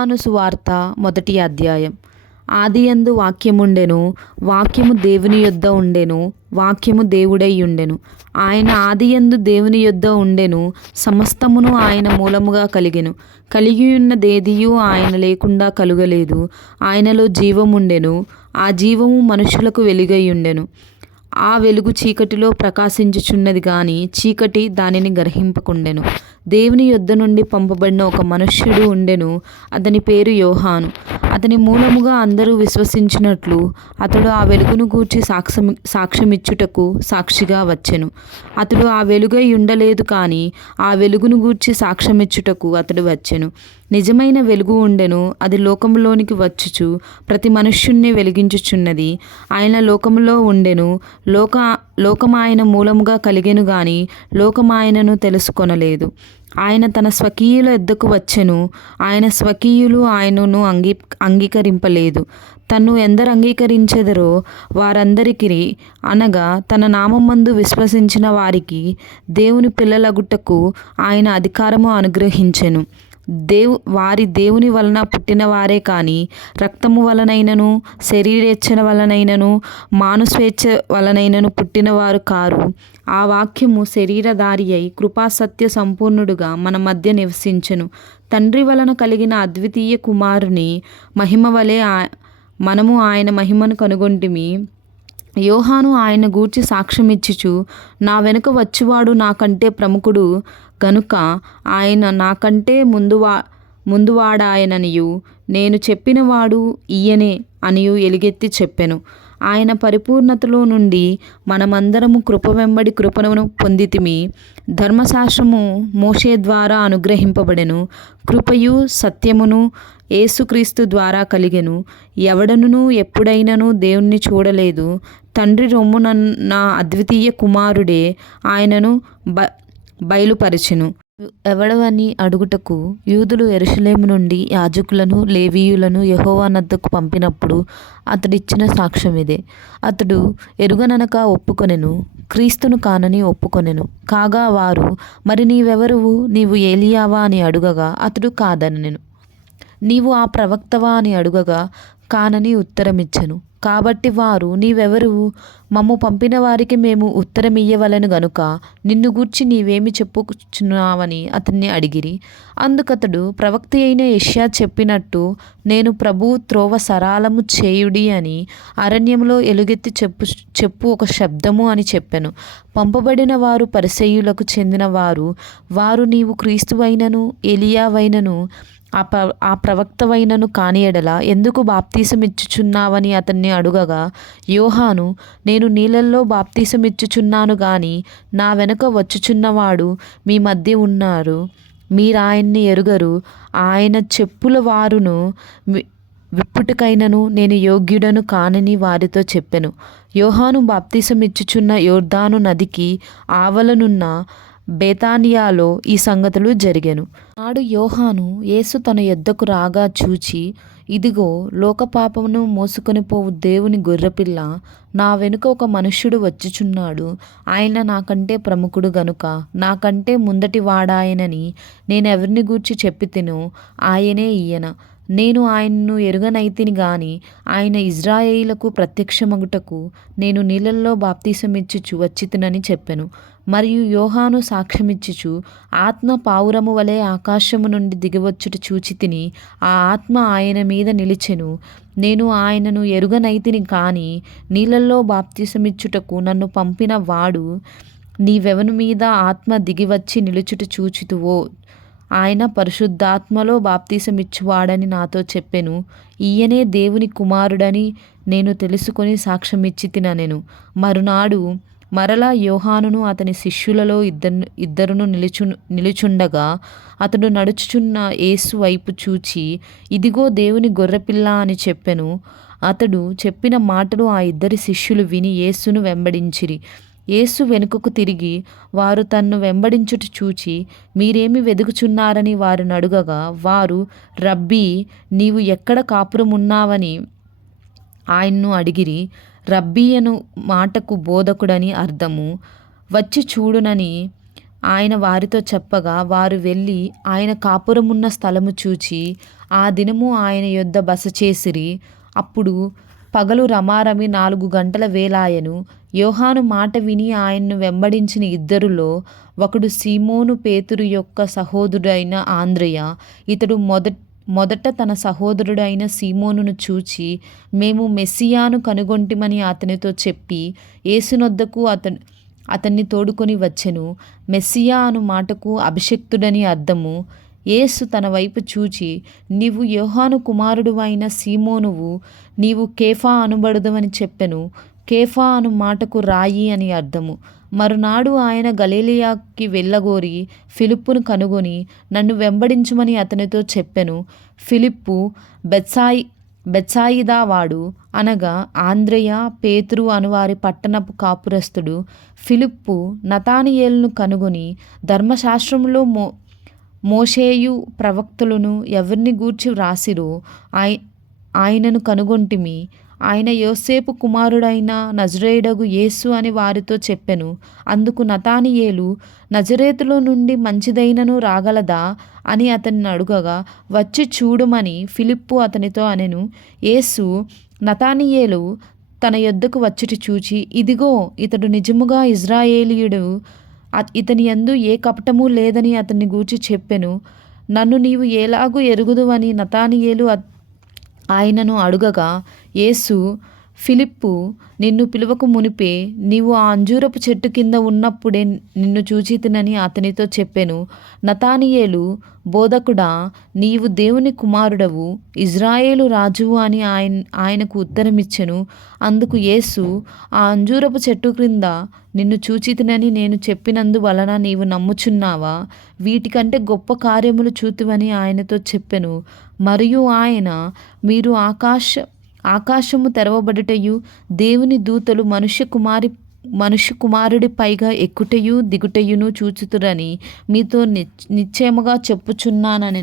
యోహాను సువార్త 1వ అధ్యాయం. ఆదియందు వాక్యముండెను, వాక్యము దేవుని యొద్ద ఉండెను, వాక్యము దేవుడై ఉండెను. ఆయన ఆదియందు దేవుని యొద్ద ఉండెను. సమస్తమును ఆయన మూలముగా కలిగెను. కలిగియున్నదేదియూ ఆయన లేకుండా కలుగలేదు. ఆయనలో జీవముండెను. ఆ జీవము మనుషులకు వెలుగై ఉండెను. ఆ వెలుగు చీకటిలో ప్రకాశించుచున్నది గాని చీకటి దానిని గ్రహింపకుండెను. దేవుని యొద్ద నుండి పంపబడిన ఒక మనుష్యుడు ఉండెను. అతని పేరు యోహాను. అతని మూలముగా అందరూ విశ్వసించినట్లు అతడు ఆ వెలుగును గూర్చి సాక్ష్యమిచ్చుటకు సాక్షిగా వచ్చెను. అతడు ఆ వెలుగై ఉండలేదు, కానీ ఆ వెలుగును గూర్చి సాక్ష్యమిచ్చుటకు అతడు వచ్చెను. నిజమైన వెలుగు ఉండెను. అది లోకములోనికి వచ్చుచు ప్రతి మనుష్యుణ్ణి వెలిగించుచున్నది. ఆయన లోకములో ఉండెను. లోకం ఆయన మూలముగా కలిగెను గాని లోకమాయనను తెలుసుకొనలేదు. ఆయన తన స్వకీయుల యొద్దకు వచ్చెను. ఆయన స్వకీయులు ఆయనను అంగీకరింపలేదు. తన్ను ఎందరు అంగీకరించెదరో వారందరికీ, అనగా తన నామమందు విశ్వసించిన వారికి దేవుని పిల్లలగుటకు ఆయన అధికారము అనుగ్రహించెను. వారి దేవుని వలన పుట్టినవారే కానీ రక్తము వలనైనను, శరీరేచ్ఛన వలనైనను, మానుస్వేచ్ఛ వలనైనను పుట్టినవారు కారు. ఆ వాక్యము శరీరధారి అయి కృపాసత్య సంపూర్ణుడుగా మన మధ్య నివసించెను. తండ్రి వలన కలిగిన అద్వితీయ కుమారుని మహిమ వలె మనము ఆయన మహిమను కనుగొంటిమి. యోహాను ఆయన గూర్చి సాక్ష్యమిచ్చుచు, నా వెనుక వచ్చువాడు నాకంటే ప్రముఖుడు గనుక ఆయన నాకంటే ముందువాడాయననియు, నేను చెప్పినవాడు ఈయనే అనియు ఎలుగెత్తి చెప్పెను. ఆయన పరిపూర్ణతలో నుండి మనమందరము కృప వెంబడి కృపను పొందితిమి. ధర్మశాస్త్రము మోషే ద్వారా అనుగ్రహింపబడెను. కృపయు సత్యమును యేసుక్రీస్తు ద్వారా కలిగెను. ఎవడనును ఎప్పుడైనను దేవుణ్ణి చూడలేదు. తండ్రి రొమ్మునన్న అద్వితీయ కుమారుడే ఆయనను బయలుపరచెను. ఎవడవని అడుగుటకు యూదులు యెరూషలేము నుండి యాజకులను, లేవీయులను యెహోవా నద్దకు పంపినప్పుడు అతడిచ్చిన సాక్ష్యం ఇదే. అతడు ఎరుగననక ఒప్పుకొనెను, క్రీస్తును కానని ఒప్పుకొనెను. కాగా వారు, మరి నీవెవరువు? నీవు ఏలియావా అని అడుగగా అతడు కాదనెను. నీవు ఆ ప్రవక్తవా అని అడుగగా కానని ఉత్తరమిచ్చెను. కాబట్టి వారు, నీవెవరువు? మమ్ము పంపిన వారికి మేము ఉత్తరమియ్యవలెను గనుక నిన్ను గూర్చి నీవేమి చెప్పుచున్నావని అతన్ని అడిగిరి. అందుకతడు, ప్రవక్త అయిన యెషయా చెప్పినట్టు, నేను ప్రభువు త్రోవ సరళము చేయుడి అని అరణ్యములో ఎలుగెత్తి చెప్పు ఒక శబ్దము అని చెప్పెను. పంపబడిన వారు పరిసయ్యులకు చెందిన వారు నీవు క్రీస్తువైనను ఎలియావైనను ఆ ప్రవక్తవైనను కాని ఎడల ఎందుకు బాప్తీసమిచ్చుచున్నావని అతన్ని అడుగగా, యోహాను, నేను నీళ్ళల్లో బాప్తీసమిచ్చుచున్నాను గాని నా వెనుక వచ్చుచున్నవాడు మీ మధ్య ఉన్నారు. మీరాయన్ని ఎరుగరు. ఆయన చెప్పుల వారును విప్పుటకైనను నేను యోగ్యుడను కానని వారితో చెప్పెను. యోహాను బాప్తీసమిచ్చుచున్న యొర్దాను నదికి ఆవలనున్న బేతానియాలో ఈ సంగతులు జరిగెను. నాడు యోహాను యేసు తన యొద్దకు రాగా చూచి, ఇదిగో లోకపాపమును మోసుకొని పోవు దేవుని గొర్రెపిల్ల, నా వెనుక ఒక మనుష్యుడు వచ్చుచున్నాడు. ఆయన నాకంటే ప్రముఖుడు గనుక నాకంటే ముందటి వాడాయనని నేనెవరిని గూర్చి చెప్పితినో ఆయనే ఈయన. నేను ఆయన్ను ఎరుగనైతిని గాని ఆయన ఇజ్రాయేలుకు ప్రత్యక్షమగుటకు నేను నీళ్ళల్లో బాప్తీసమిచ్చుచు వచ్చితినని చెప్పెను. మరియు యోహాను సాక్ష్యమిచ్చుచు, ఆత్మ పావురము వలె ఆకాశము నుండి దిగివచ్చుట చూచితిని. ఆ ఆత్మ ఆయన మీద నిలిచెను. నేను ఆయనను ఎరుగనైతిని కానీ నీళ్ళల్లో బాప్తీసమిచ్చుటకు నన్ను పంపిన వాడు, నీవెవని మీద ఆత్మ దిగివచ్చి నిలుచుట చూచితువో ఆయన పరిశుద్ధాత్మలో బాప్తీసమిచ్చువాడని నాతో చెప్పెను. ఈయనే దేవుని కుమారుడని నేను తెలుసుకొని సాక్ష్యమిచ్చితినెను. మరునాడు మరలా యోహానును అతని శిష్యులలో ఇద్దరును నిలుచుండగా అతడు నడుచుచున్న యేసు వైపు చూచి, ఇదిగో దేవుని గొర్రెపిల్ల అని చెప్పెను. అతడు చెప్పిన మాటలు ఆ ఇద్దరి శిష్యులు విని యేసును వెంబడించిరి. యేసు వెనుకకు తిరిగి వారు తన్ను వెంబడించుట చూచి, మీరేమి వెదుకుచున్నారని వారిని అడుగగా వారు, రబ్బీ, నీవు ఎక్కడ కాపురమున్నావని ఆయన్ను అడిగిరి. రబ్బీ అను మాటకు బోధకుడని అర్థము. వచ్చి చూడునని ఆయన వారితో చెప్పగా వారు వెళ్ళి ఆయన కాపురమున్న స్థలము చూచి ఆ దినము ఆయన యొద్ద బస చేసిరి. అప్పుడు పగలు రమారమి 4 గంటల వేళాయెను. యోహాను మాట విని ఆయన్ను వెంబడించిన ఇద్దరిలో ఒకడు సీమోను పేతురు యొక్క సహోదరుడైన ఆంద్రెయ. ఇతడు మొదట తన సహోదరుడైన సీమోనును చూచి మేము మెస్సియాను కనుగొంటిమని అతనితో చెప్పి యేసునొద్దకు అతన్ని తోడుకొని వచ్చెను. మెస్సియా అను మాటకు అభిషిక్తుడని అర్థము. యేసు తన వైపు చూచి నీవు యోహాను కుమారుడు అయిన సీమోనువు, నీవు కేఫా అనబడుదువని చెప్పెను. కేఫా అను మాటకు రాయి అని అర్థము. మరునాడు ఆయన గలిలయకి వెళ్ళగోరి ఫిలిప్పును కనుగొని నన్ను వెంబడించుమని అతనితో చెప్పెను. ఫిలిప్పు బెత్సాయిదా వాడు, అనగా ఆంద్రెయ పేతురు అనువారి పట్టణపు కాపురస్తుడు. ఫిలిప్పు నతానియేలును కనుగొని ధర్మశాస్త్రములో మోషేయు ప్రవక్తలను ఎవరిని గూర్చి వ్రాసిరో ఆయనను కనుగొంటిమి. ఆయన యోసేపు కుమారుడైన నజరేయుడగు యేసు అని వారితో చెప్పెను. అందుకు నతానియేలు నజరేతులో నుండి మంచిదైనను రాగలదా అని అతన్ని అడుగగా వచ్చి చూడుమని ఫిలిప్పు అతనితో అనెను. యేసు నతానియేలు తన యొద్దకు వచ్చుట చూచి ఇదిగో ఇతడు నిజముగా ఇజ్రాయేలీయుడు, ఇతని యందు ఏ కపటము లేదని అతన్ని గూర్చి చెప్పెను. నన్ను నీవు ఎలాగూ ఎరుగుదువని నతానియేలు ఆయనను అడుగగా యేసు ఫిలిప్పు నిన్ను పిలువకు మునిపే నీవు ఆ అంజూరపు చెట్టు కింద ఉన్నప్పుడే నిన్ను చూచితినని అతనితో చెప్పెను. నతానియేలు బోధకుడా, నీవు దేవుని కుమారుడవు, ఇజ్రాయేలు రాజువు అని ఆయనకు ఉత్తరమిచ్చెను. అందుకు యేసు ఆ అంజూరపు చెట్టు క్రింద నిన్ను చూచితినని నేను చెప్పినందువలన నీవు నమ్ముచున్నావా? వీటికంటే గొప్ప కార్యములు చూతువని ఆయనతో చెప్పెను. మరియు ఆయన మీరు ఆకాశము తెరవబడుటయు దేవుని దూతలు మనుష్య కుమారుడి పైగా ఎక్కుటయు దిగుటయును చూచుతురని మీతో నిశ్చయముగా చెప్పుచున్నానని